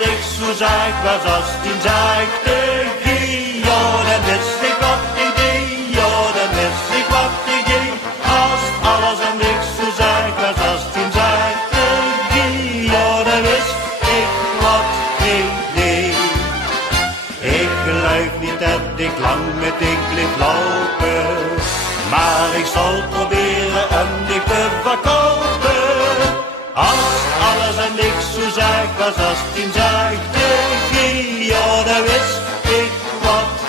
en niks zo zeg was als tien zegt tegen. Ja, dan wist ik wat ik deed, ja, dan wist ik wat ik deed. Als alles en niks zo zeg was als tien zegt tegen. Ja, dan wist ik wat ik deed. Ik geloof niet dat ik lang met ik blijf lopen, maar ik zal proberen om dich te verkopen. Als alles en niks zo zeg was als tien zegt tegen. Ja, dan wist ik wat